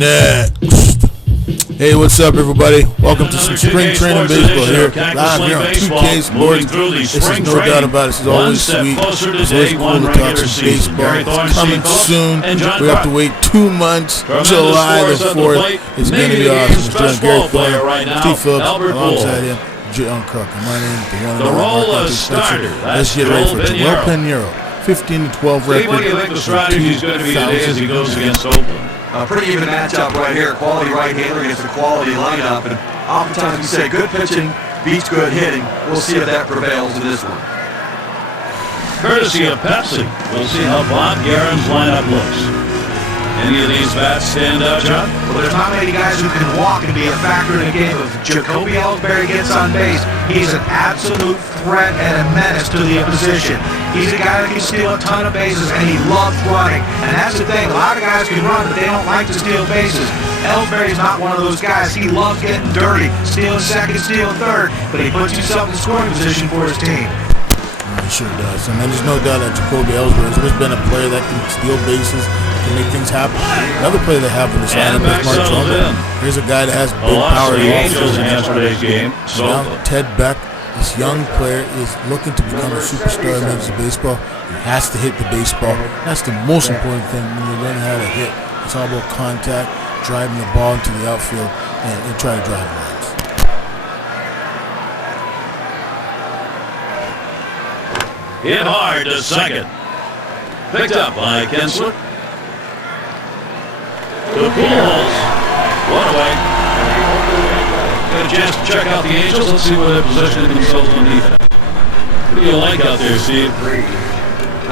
Next. Hey, what's up, everybody? Welcome to some spring training baseball here, live here on 2K Sports. This is no doubt about it. This is always sweet. It's always cool to talk some baseball. It's coming soon. We have to wait 2 months. July the 4th. It's going to be awesome. It's doing Gary Thorne, Steve Phillips, alongside him, John Crook. And my name is the one and only Mark. Let's get ready for Joel Pinheiro. 15-12 record. What do you think the strategy is going to be today as he goes against Oakland? A pretty even matchup right here. Quality right-hander against a quality lineup. And oftentimes we say good pitching beats good hitting. We'll see if that prevails in this one. Courtesy of Pepsi. We'll see how Bob Guerin's lineup looks. Any of these bats stand out, John? Well, there's not many guys who can walk and be a factor in a game. If Jacoby Ellsbury gets on base, he's an absolute threat and a menace to the opposition. He's a guy that can steal a ton of bases, and he loves running. And that's the thing. A lot of guys can run, but they don't like to steal bases. Ellsbury's not one of those guys. He loves getting dirty, stealing second, stealing third, but he puts himself in scoring position for his team. He sure does. And there's no doubt that Jacoby Ellsbury has always been a player that can steal bases, can make things happen. Another player that have in this lineup is Mark Trumbo. Here's a guy that has big power. The Angels in yesterday's game. Now, Ted Beck, this young player, is looking to become a superstar in Major League Baseball. He has to hit the baseball. That's the most important thing when you learn how to hit. It's all about contact, driving the ball into the outfield, and try to drive runs. Hit hard to second. Picked up by Kinsler. To Pujols. One away. Got a chance to check out the Angels. Let's see what they're positioning themselves on defense. What do you like out there, Steve?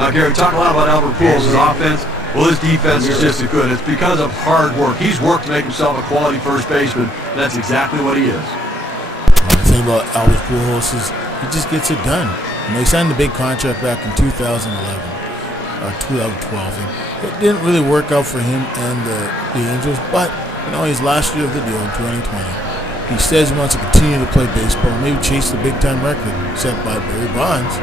Now, Gary, talk a lot about Albert Pujols' offense. Well, his defense is just as good. It's because of hard work. He's worked to make himself a quality first baseman. That's exactly what he is. The thing about Albert Pujols is he just gets it done. You know, he signed a big contract back in 2011 or 2012. And it didn't really work out for him and the Angels, but you know, his last year of the deal in 2020. He says he wants to continue to play baseball, maybe chase the big-time record set by Barry Bonds.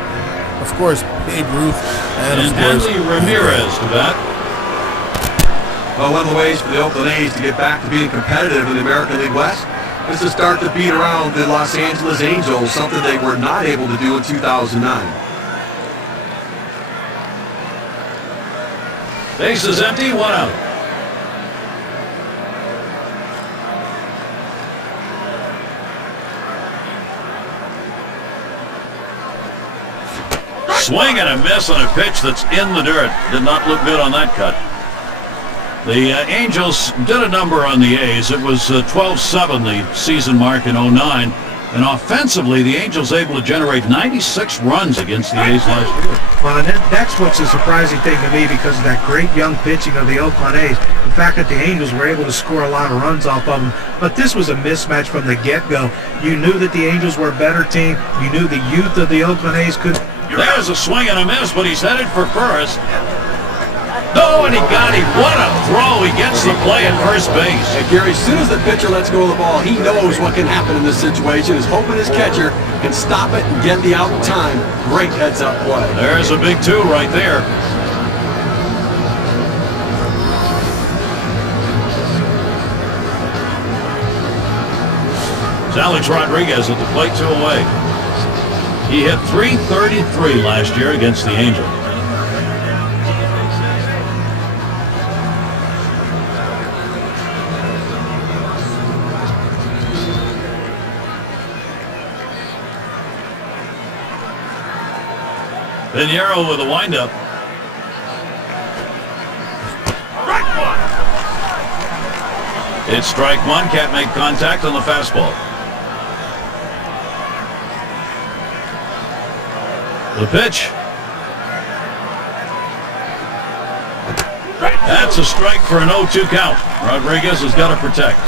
Of course, Babe Ruth, and of course, Hanley Ramirez to bat. Well, one of the ways for the Oakland A's to get back to being competitive in the American League West is to start to beat around the Los Angeles Angels, something they were not able to do in 2009. Base is empty, 1 out. Swing and a miss on a pitch that's in the dirt. Did not look good on that cut. The Angels did a number on the A's. It was 12-7, the season mark in 09. And offensively, the Angels able to generate 96 runs against the A's last year. Well, and that's what's a surprising thing to me because of that great young pitching of the Oakland A's. The fact that the Angels were able to score a lot of runs off of them. But this was a mismatch from the get-go. You knew that the Angels were a better team. You knew the youth of the Oakland A's could... There's a swing and a miss, but he's headed for first. No, and he got him. What a throw. He gets the play at first base. Hey, Gary, as soon as the pitcher lets go of the ball, he knows what can happen in this situation. He's hoping his catcher can stop it and get the out in time. Great heads-up play. There's a big 2 right there. It's Alex Rodriguez at the plate, 2 away. He hit .333 last year against the Angels. Pinheiro with a windup. It's strike 1. Can't make contact on the fastball. The pitch. That's a strike for an 0-2 count. Rodriguez has got to protect.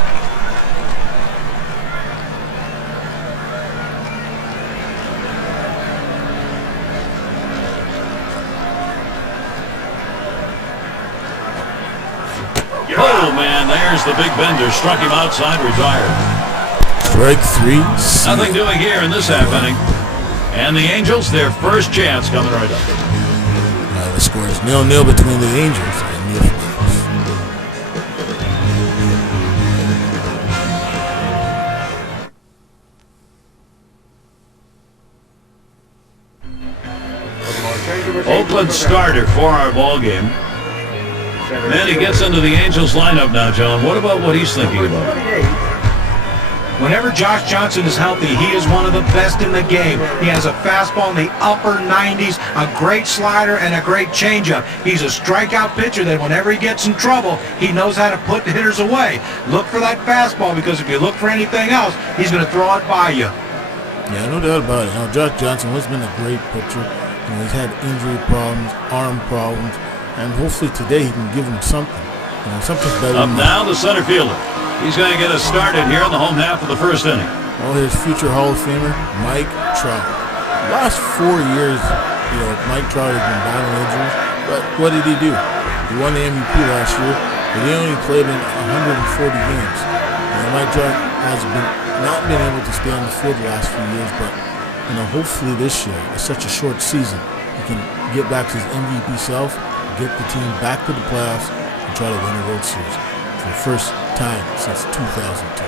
Oh, man, there's the big bender. Struck him outside, retired. Strike 3. Nothing doing here in this half inning. And the Angels, their first chance coming right up. The score is 0-0 between the Angels and the Oakland. Oakland starter for our ball game. Then he gets into the Angels lineup now, John. What about what he's thinking about? Whenever Josh Johnson is healthy, he is one of the best in the game. He has a fastball in the upper 90s, a great slider, and a great changeup. He's a strikeout pitcher that whenever he gets in trouble, he knows how to put the hitters away. Look for that fastball, because if you look for anything else, he's going to throw it by you. Yeah, no doubt about it. Josh Johnson has been a great pitcher. He's had injury problems, arm problems, and hopefully today he can give him something. Something better. Up now, the center fielder. He's going to get us started here in the home half of the first inning. Well, his future Hall of Famer, Mike Trout. The last 4 years, Mike Trout has been battling injuries, but what did he do? He won the MVP last year, but he only played in 140 games. Mike Trout has not been able to stay on the field the last few years, but hopefully this year, it's such a short season, he can get back to his MVP self, get the team back to the playoffs, and try to win the World Series for the first time since 2002.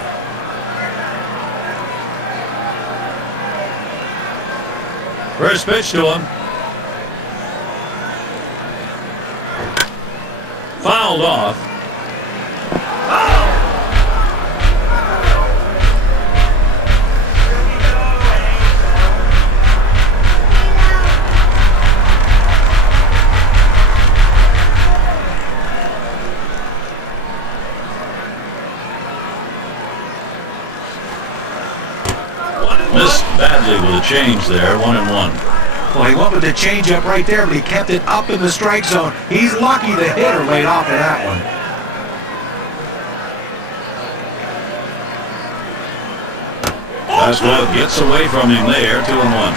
First pitch to him. Fouled off. Missed badly with a change there, 1-1. Well, he went with the changeup right there, but he kept it up in the strike zone. He's lucky the hitter laid off of that one. Fastball gets away from him there, 2-1.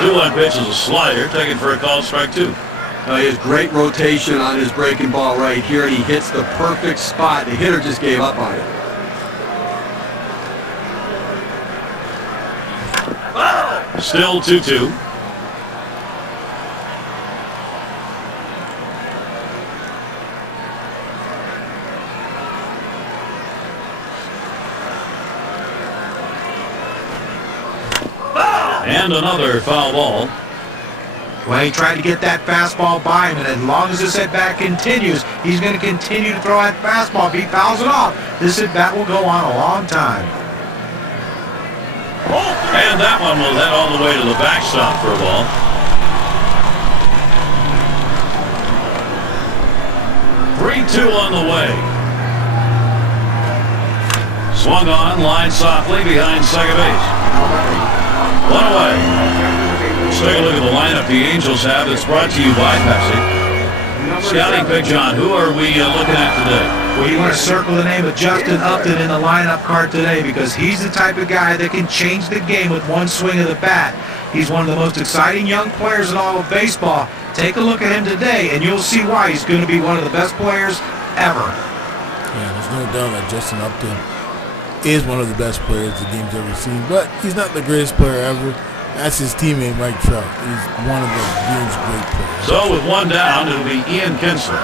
Two-one pitch is a slider, taken for a call, strike two. He has great rotation on his breaking ball right here. He hits the perfect spot. The hitter just gave up on it. Still 2-2. And another foul ball. Well, he tried to get that fastball by him, and as long as this at-bat continues, he's going to continue to throw that fastball. If he fouls it off, this at-bat will go on a long time. And that one will head all the way to the backstop for a ball. Three-two on the way. Swung on, line softly behind second base. One away. Let's take a look at the lineup the Angels have. It's brought to you by Pepsi. Scouting pick, John. Who are we looking at today? Well, you want to circle the name of Justin Upton in the lineup card today, because he's the type of guy that can change the game with one swing of the bat. He's one of the most exciting young players in all of baseball. Take a look at him today, and you'll see why he's going to be one of the best players ever. Yeah, there's no doubt that Justin Upton is one of the best players the game's ever seen, but he's not the greatest player ever. That's his teammate, Mike Trout. He's one of the game's great players. So with one down, it'll be Ian Kinsler.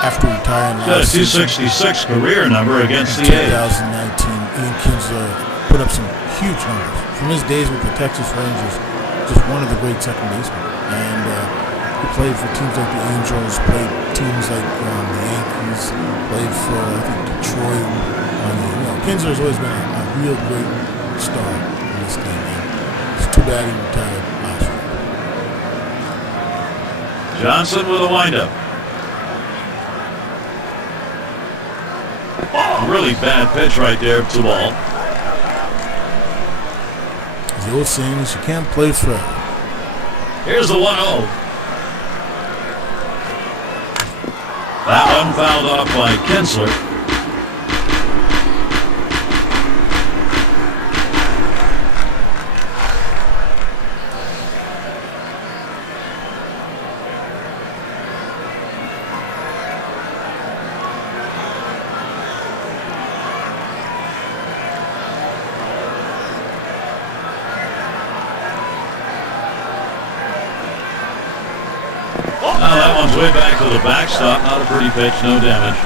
After retiring got a last 266 season, career number against the in A's. 2019, Ian Kinsler put up some huge numbers. From his days with the Texas Rangers, just one of the great second basemen. And he played for teams like the Angels, played teams like the Yankees, played for, I think, Detroit. Kinsler's always been a real great star in this game, man. It's too bad he retired last year. Johnson with a windup. Really bad pitch right there to the ball. As the old saying is, you can't play forever. Here's the 1-0. That one fouled off by Kinsler. way back to the backstop. Not a pretty pitch, no damage.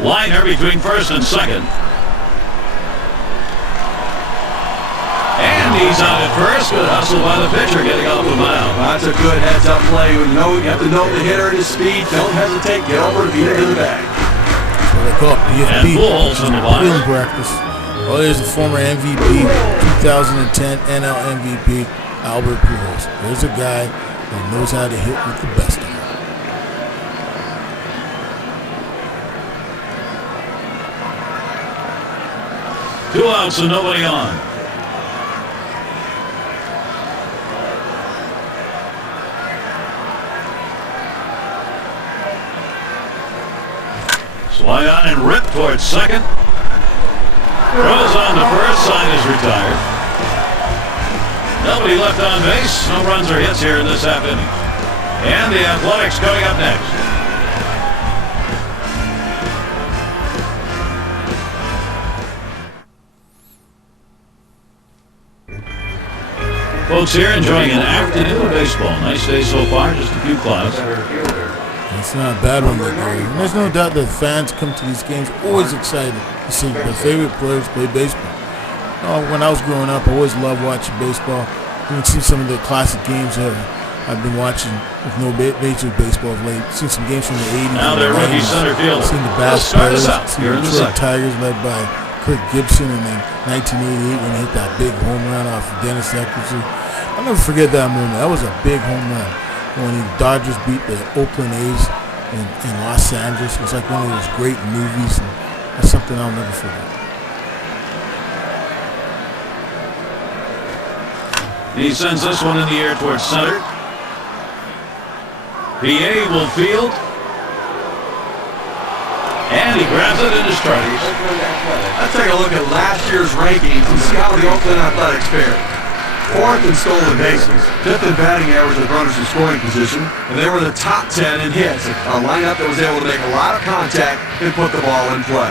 Liner between first and second. And he's out at first. Good hustle by the pitcher getting off the mound. That's a good heads-up play. You have to know the hitter and his speed. Don't hesitate. Get over and beat it to the bag. That's what they call it. And Pujols in the box. Field practice. Oh, here's the former MVP, 2010 NL MVP, Albert Pujols. There's a guy that knows how to hit with the best of them. Two outs and nobody on. Swung on and ripped towards second. Throws on to first. Sign is retired. Nobody left on base. No runs or hits here in this half inning. And the Athletics coming up next. Folks here enjoying an afternoon of baseball. Nice day so far, just a few clouds. It's not a bad one, Gary. There's no doubt that fans come to these games always excited to see their favorite players play baseball. When I was growing up, I always loved watching baseball. You can see some of the classic games that I've been watching with no Major League Baseball of late. Seen some games from the 80s. Now they're rookie center field. Seen the Bass Pirates. Seen the Detroit Tigers led by Kirk Gibson, and then 1988 when he hit that big home run off of Dennis Eckersley. I'll never forget that moment. That was a big home run when the Dodgers beat the Oakland A's in Los Angeles. It was like one of those great movies, and that's something I'll never forget. He sends this one in the air towards center. PA will field. And he grabs it in his strikes. Let's take a look at last year's rankings and see how the Oakland Athletics fared. 4th in stolen bases, 5th in batting average with runners in scoring position, and they were the top 10 in hits. A lineup that was able to make a lot of contact and put the ball in play.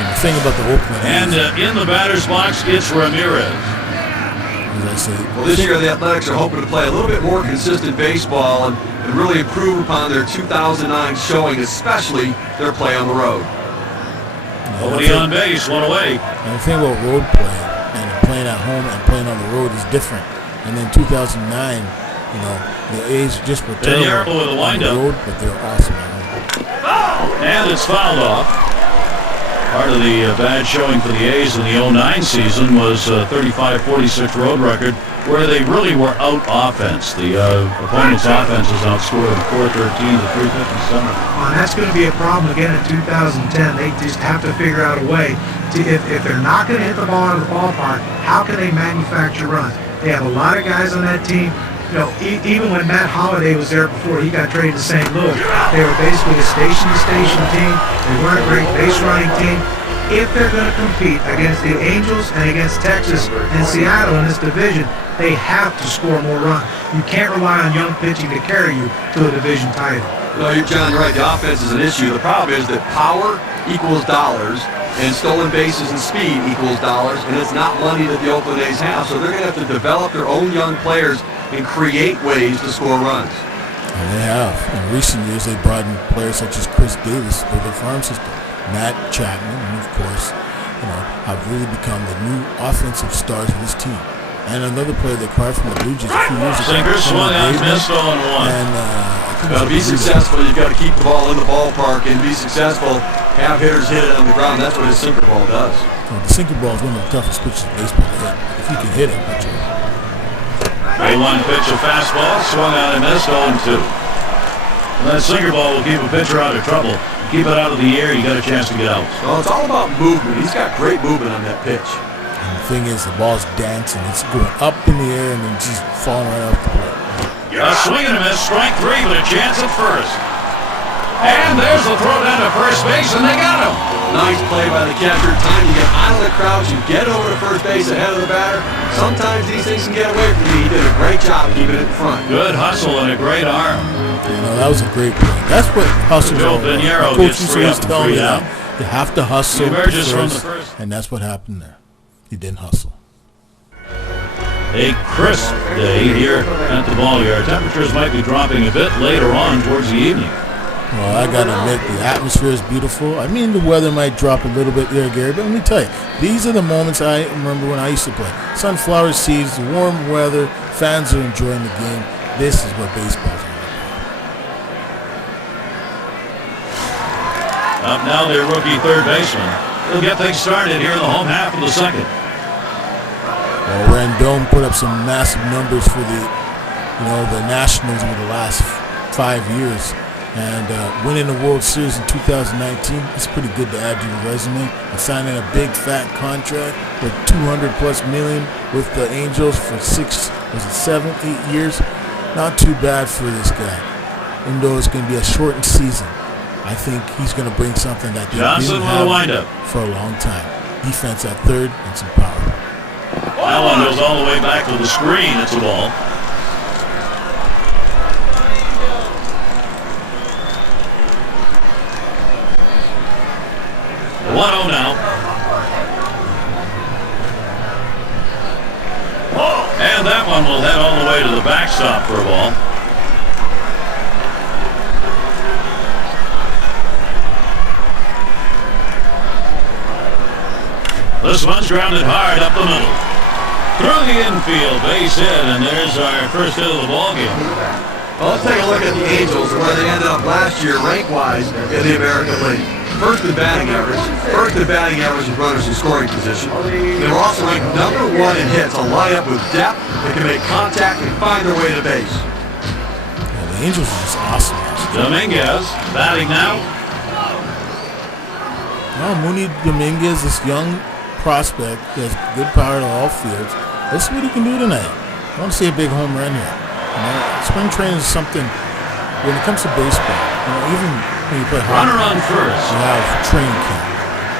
And the thing about the Oakland and in the batter's box, it's Ramirez. As I say, well, this year the Athletics are hoping to play a little bit more consistent baseball and really improve upon their 2009 showing, especially their play on the road. Nobody on base, one away. And the thing about road play and playing at home and playing on the road is different. And then 2009, the A's just were terrible with a on the road, but they're awesome at home. And it's fouled off. Part of the bad showing for the A's in the 09 season was a 35-46 road record where they really were out offense. The opponent's offense is outscored 413 to 357. Well, and that's going to be a problem again in 2010. They just have to figure out a way to, if they're not going to hit the ball out of the ballpark, how can they manufacture runs? They have a lot of guys on that team. Even when Matt Holliday was there before he got traded to St. Louis, they were basically a station-to-station team. They weren't a great base-running team. If they're going to compete against the Angels and against Texas and Seattle in this division, they have to score more runs. You can't rely on young pitching to carry you to a division title. John, you're right. The offense is an issue. The problem is that power equals dollars, and stolen bases and speed equals dollars, and it's not money that the Oakland A's have. So they're going to have to develop their own young players and create ways to score runs. And they have. In recent years, they brought in players such as Chris Davis to their farm system. Matt Chapman, and of course, have really become the new offensive stars of this team. And another player they acquired from the Blue Jays a few years ago. Sinker swung on, missed on one. And to be successful, you've got to keep the ball in the ballpark, and be successful, have hitters hit it on the ground. That's what his sinker ball does. Well, the sinker ball is one of the toughest pitches in baseball to hit. If you can hit it, that's right. A one pitch, a fastball, swung on and missed 0-2. And that sinker ball will keep a pitcher out of trouble. Keep it out of the air, you got a chance to get out. Well, it's all about movement. He's got great movement on that pitch. And the thing is, the ball's dancing. It's going up in the air and then just falling right off the plate. A swing and a miss, strike three, but a chance at first. And there's the throw down to first base, and they got him. Nice play by the catcher. Time to get out of the crouch and get over to first base ahead of the batter. Sometimes these things can get away from you. He did a great job keeping it in front. Good hustle and a great arm. That was a great play. That's what hustle's all about. Pinheiro Coach gets used to always tell me that. You have to hustle Emerges from the first, first. and that's what happened there. He didn't hustle. A crisp day here at the ball yard. Temperatures might be dropping a bit later on towards the evening. Well, I gotta admit, the atmosphere is beautiful. I mean, the weather might drop a little bit there, Gary, but let me tell you, these are the moments I remember when I used to play. Sunflower seeds, warm weather, fans are enjoying the game. This is what baseball is all about. Up now, their rookie third baseman. They'll get things started here in the home half of the second. Well, Rendon put up some massive numbers for the Nationals over the last 5 years. And winning the World Series in 2019, it's pretty good to add to your resume. And signing a big fat contract for $200+ million with the Angels for 7, 8 years. Not too bad for this guy. Even though it's going to be a shortened season, I think he's going to bring something that they Johnson didn't with a have windup for a long time. Defense at third and some power. That one goes all the way back to the screen. It's a ball. 1-0 now. And that one will head all the way to the backstop for a ball. This one's grounded hard up the middle. Through the infield, base hit, and there's our first hit of the ball game. Well, let's take a look at the Angels and where they ended up last year rank-wise in the American League. First in batting average of runners in scoring position. They were also ranked number 1 in hits, a lineup with depth that can make contact and find their way to base. Yeah, the Angels are just awesome. Dominguez batting now. No, Mooney Dominguez, this young prospect, he has good power to all fields. Let's see what he can do tonight. I want to see a big home run here. Spring training is something, when it comes to baseball, even when you play hockey, Runner on first. you have training camp.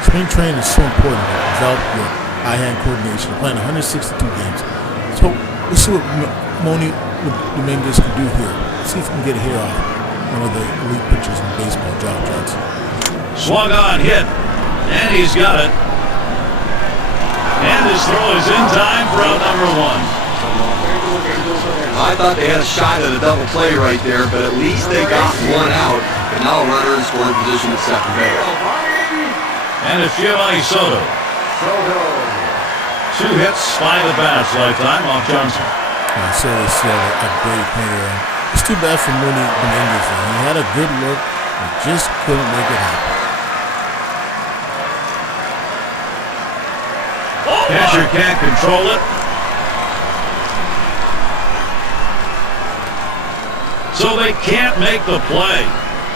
Spring training is so important to develop your eye-hand coordination. You're playing 162 games. So let's see what Mooney Dominguez can do here. Let's see if he can get a hit off one of the elite pitchers in baseball, Jock Johnson. Swung on, hit, and he's got it. And his throw is in time for out number 1. I thought they had a shot at a double play right there, but at least they got one out. And now a runner in scoring position at second base. And it's Giovanni Soto. 2 hits, 5 at-bats lifetime off Johnson. Soto's still a great hitter. It's too bad for Mooney Dominguez. He had a good look, but just couldn't make it happen. Catcher can't control it. So they can't make the play.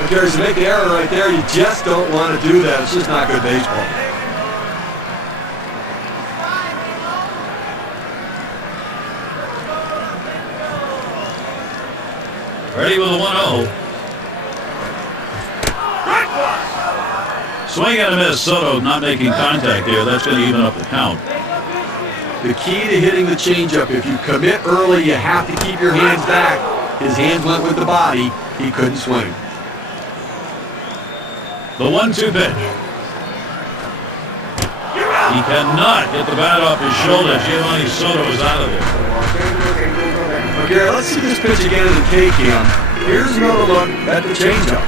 If there's a big error right there, you just don't want to do that. It's just not good baseball. Ready with a 1-0. Swing and a miss. Soto not making contact there. That's going to even up the count. The key to hitting the changeup, if you commit early, you have to keep your hands back. His hands went with the body. He couldn't swing. The 1-2 pitch. He cannot get the bat off his shoulder. Giovanni Soto is out of there. Okay, let's see this pitch again in the K-cam. Here's another look at the changeup.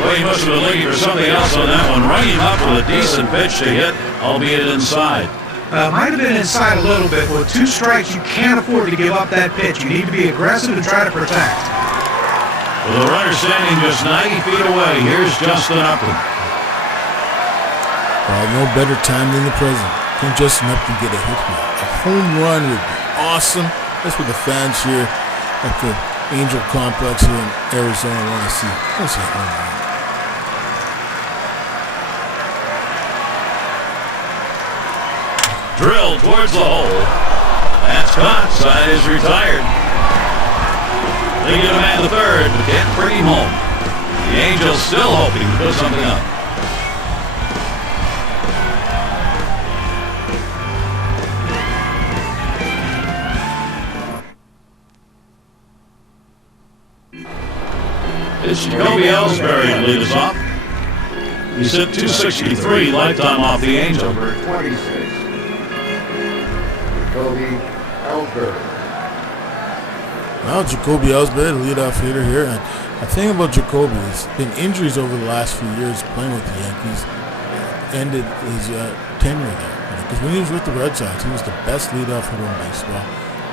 Well, he must have been looking for something else on that one. Rang him up with a decent pitch to hit, albeit inside. Might have been inside a little bit. With 2 strikes, you can't afford to give up that pitch. You need to be aggressive and try to protect. With a runner standing just 90 feet away, here's Justin Upton. Well, no better time than the present. Can Justin Upton get a hit here? A home run would be awesome. That's what the fans here at the Angel Complex here in Arizona want to see. Let's see a home run. Drill towards the hole. That's caught. Side is retired. They get a man to third, but can't bring him home. The Angels still hoping to put something up. It's Jacoby Ellsbury to lead us off. He's hit .263 lifetime off the Angel. Number 26, Jacoby Ellsbury. Well, Jacoby Ellsbury, the leadoff hitter here. And the thing about Jacoby has been injuries over the last few years playing with the Yankees ended his tenure there. Because when he was with the Red Sox, he was the best leadoff hitter in baseball.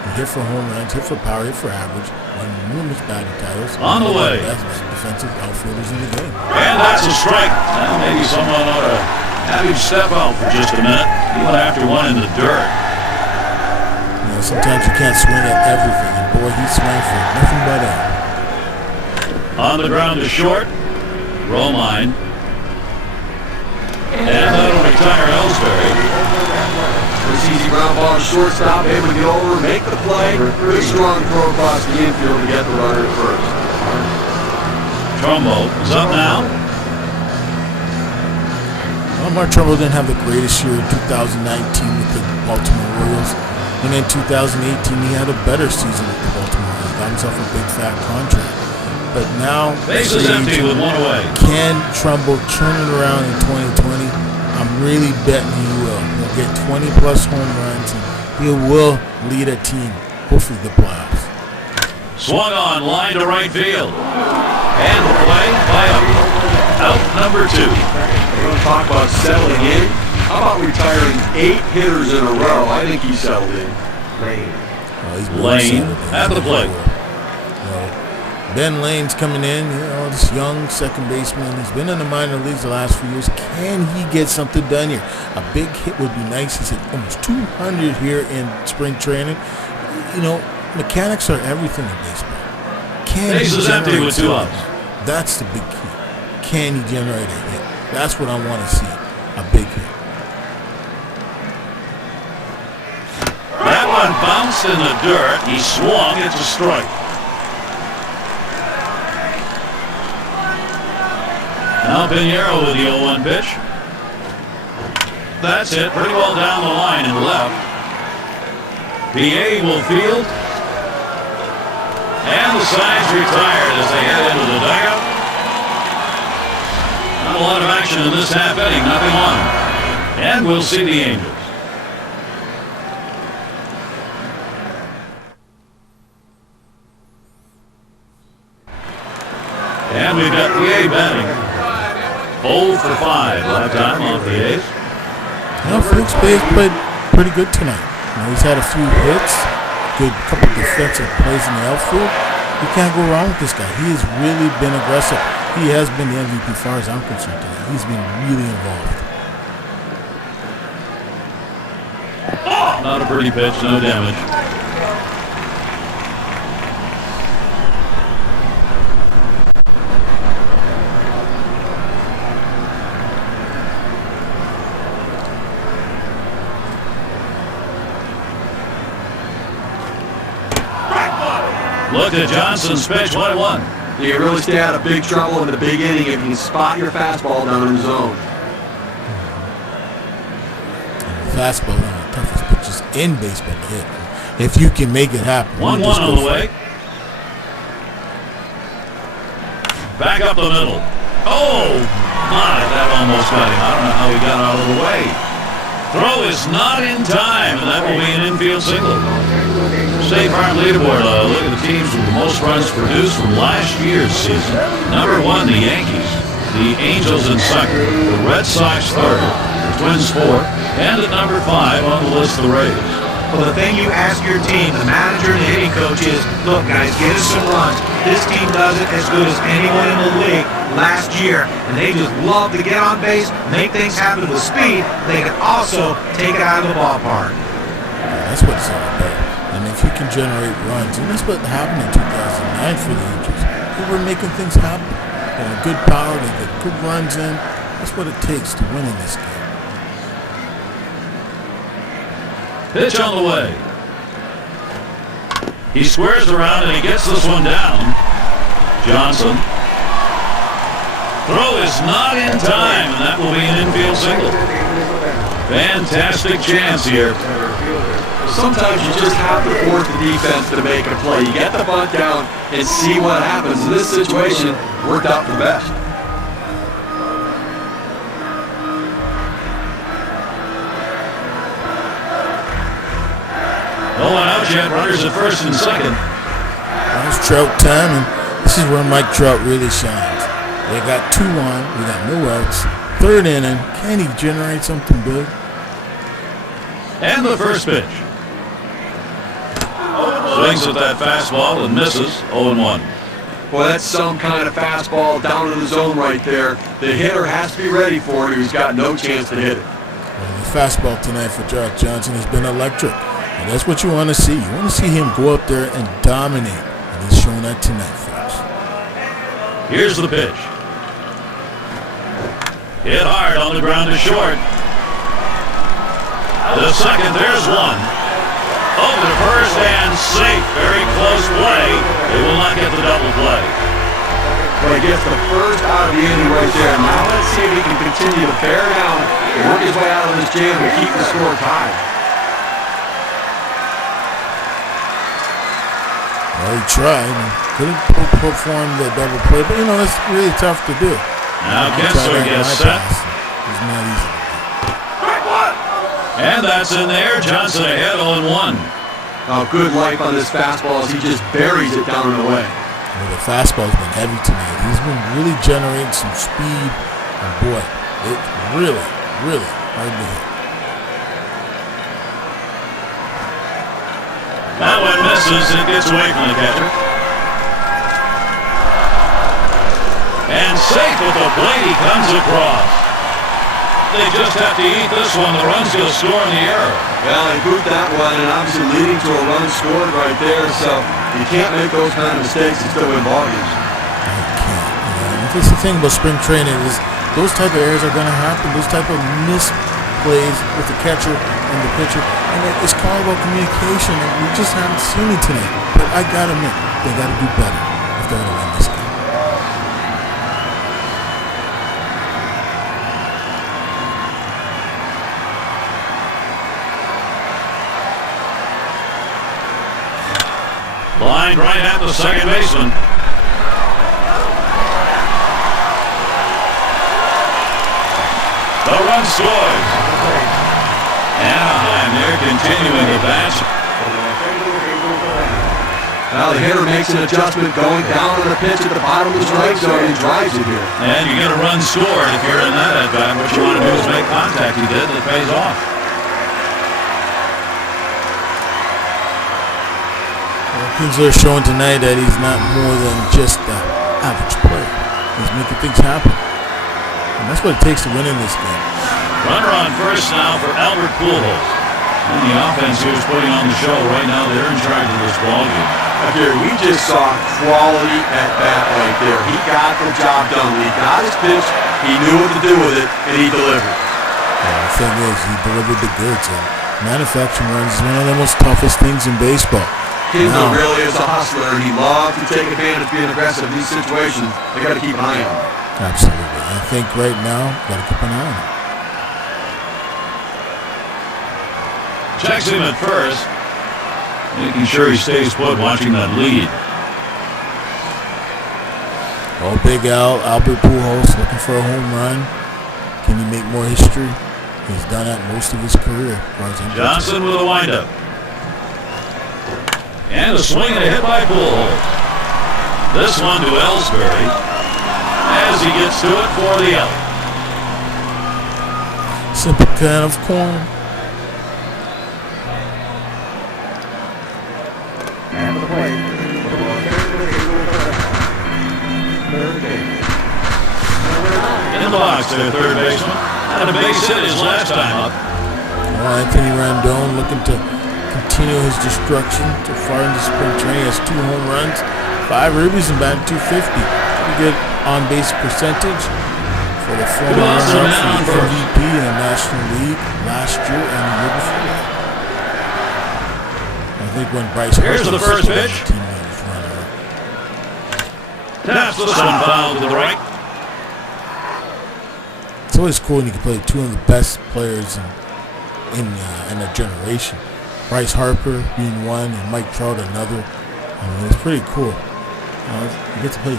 He hit for home runs, hit for power, hit for average, won numerous batting titles. On the way. Best defensive outfielders in the game. And that's a strike. Well, maybe someone ought to have him step out for just a minute. He went after one in the dirt. You know, sometimes you can't swing at everything, and boy, he swung for nothing but air. On the ground to short. Romine. And that'll retire Ellsbury. This easy ground ball to shortstop, able to get over, make the play. Good strong throw across the infield to get the runner at first. Trumbo is up now. Well, Mark Trumbo didn't have the greatest year in 2019 with the Baltimore Orioles. And in 2018, he had a better season with the Baltimore Orioles. Got himself a big fat contract. But now, Base is empty with one away. Can Trumbo turn it around in 2020? I'm really betting he will. He'll get 20-plus home runs, and he will lead a team, hopefully the playoffs. Swung on, line to right field. And the play by out number 2. We're going to talk about settling in. How about retiring 8 hitters in a row? I think he's settled in. He's Lane at the plate. Ben Lane's coming in, this young second baseman. He's been in the minor leagues the last few years. Can he get something done here? A big hit would be nice. He's hit almost 200 here in spring training. Mechanics are everything in baseball. Can Base is empty with 2 outs. That's the big key. Can he generate a hit? That's what I want to see, a big hit. That one bounced in the dirt. He swung. It's a strike. Now Pinheiro with the 0-1 pitch. That's it. Pretty well down the line and left. PA will field. And the side's retired as they head into the dugout. Not a lot of action in this half inning. Nothing on. And we'll see the Angels. And we've got PA batting. 0 for 5 lifetime off the A's. Felix Baez played pretty good tonight. He's had a few hits, good couple defensive plays in the outfield. You can't go wrong with this guy. He has really been aggressive. He has been the MVP as far as I'm concerned today. He's been really involved. Not a pretty pitch, no damage. Look at Johnson's pitch, 1-1. You can really stay out of big trouble in the big inning if you can spot your fastball down in the zone. Fastball, one of the toughest pitches in baseball to hit. If you can make it happen. 1-1 on the way. Back up the middle. Oh, my, that almost got him. I don't know how he got out of the way. Throw is not in time, and that will be an infield single. State Farm leaderboard. Look at the teams with the most runs produced from last year's season. Number 1, the Yankees. The Angels in second. The Red Sox third. The Twins fourth. And at number 5 on the list, the Rays. Well, the thing you ask your team, the manager and the hitting coach is, look, guys, get us some runs. This team does it as good as anyone in the league last year, and they just love to get on base, make things happen with speed. They can also take it out of the ballpark. That's what it's all about. And if you can generate runs, and that's what happened in 2009 for the Angels. They were making things happen. Good power, they get good runs in. That's what it takes to win in this game. Pitch on the way. He squares around and he gets this one down. Johnson. Throw is not in time, and that will be an infield single. Fantastic chance here. Sometimes you just have to force the defense to make a play. You get the bunt down and see what happens. In this situation, worked out for the best. yet. Runners at first and second. It's Trout time, and this is where Mike Trout really shines. They got 2 on. We got no outs. 3rd inning. Can he generate something big? And the first pitch. Swings at that fastball and misses. 0-1. Well, that's some kind of fastball down in the zone right there. The hitter has to be ready for it, or he's got no chance to hit it. Well, the fastball tonight for Josh Johnson has been electric. And that's what you want to see. You want to see him go up there and dominate. And he's showing that tonight, folks. Here's the pitch. Hit hard on the ground to short. The second, there's one. Over to first and safe. Very close play. They will not get the double play. Well, he gets the first out of the inning right there. Now let's see if he can continue to bear down and work his way out of this jam and keep the score tied. Well, he tried. Couldn't perform the double play, but that's really tough to do. Now Kessler gets set. It's not easy. And that's in there. Johnson ahead 0-1. Oh, good life on this fastball as he just buries it down and away. Well, the fastball's been heavy tonight. He's been really generating some speed. And boy, it's really, really hard to hit. That one misses. It gets away from the catcher. And safe with the plate. He comes across. They just have to eat this one. The run's going to score in the error. Well, they boot that one, and obviously leading to a run scored right there, so you can't make those kind of mistakes and still win ball games. You can't. That's the thing about spring training is those type of errors are going to happen. Those type of misplays with the catcher and the pitcher, and it's called about communication, and we just haven't seen it tonight. But I got to admit, they got to do better if they're going to win this game. Lined right at the second baseman. The run scores. Anaheim, they're continuing the pass. Now the hitter makes an adjustment going down to the pitch at the bottom of the strike zone and drives it here. And you get a run scored if you're in that at bat. What you want to do is make contact. He did. It pays off. Kinsler showing tonight that he's not more than just an average player. He's making things happen. And that's what it takes to win in this game. Runner on first now for Albert Pujols. And the offense here is putting on the show. Right now they're in charge of this ballgame. Here, we just saw quality at bat right there. He got the job done. He got his pitch, he knew what to do with it, and he delivered. Yeah, the thing is, he delivered the goods. And manufacturing runs is one of the most toughest things in baseball. Kinsler really is a hustler, and he loves to take advantage of being aggressive in these situations. They got to keep an eye on him. Absolutely. I think right now, got to keep an eye on him. Checks him at first, making sure he stays put, watching that lead. Oh, Big Albert Pujols looking for a home run. Can he make more history? He's done that most of his career. Johnson with a windup. And a swing and a hit by Pujols. This one to Ellsbury as he gets to it for the out. Simple can of corn. And the plate. In the box there, third baseman. Had a base hit his last time up. Well, Anthony Rendon looking to continue his destruction so far into spring training. He has 2 home runs, 5 ribbies, and batting .250. Pretty good on-base percentage for the former runner-up for the MVP in the National League last year and the year before that. I think when Bryce Here's the first pitch. Taps this one foul to the right. It's always cool when you can play 2 of the best players in a generation. Bryce Harper being one and Mike Trout another. It's pretty cool. You get to play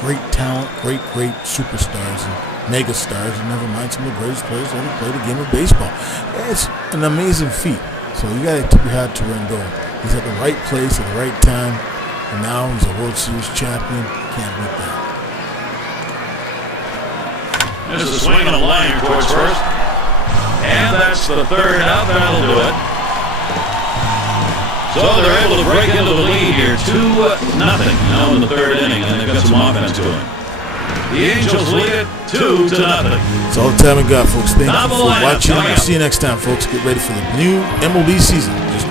great talent, great superstars and mega stars, and never mind some of the greatest players ever played a game of baseball. It's an amazing feat. So you got to tip your hat to Rendon. He's at the right place at the right time, and now he's a World Series champion. Can't beat that. There's a swing and a line towards first. And that's the third out. That'll do it. So they're able to break into the lead here, 2-0 now in the third inning, and they've got some offense to it. The Angels lead it 2-0. That's all the time we got, folks. Thank you for watching. We'll see you next time, folks. Get ready for the new MLB season. Just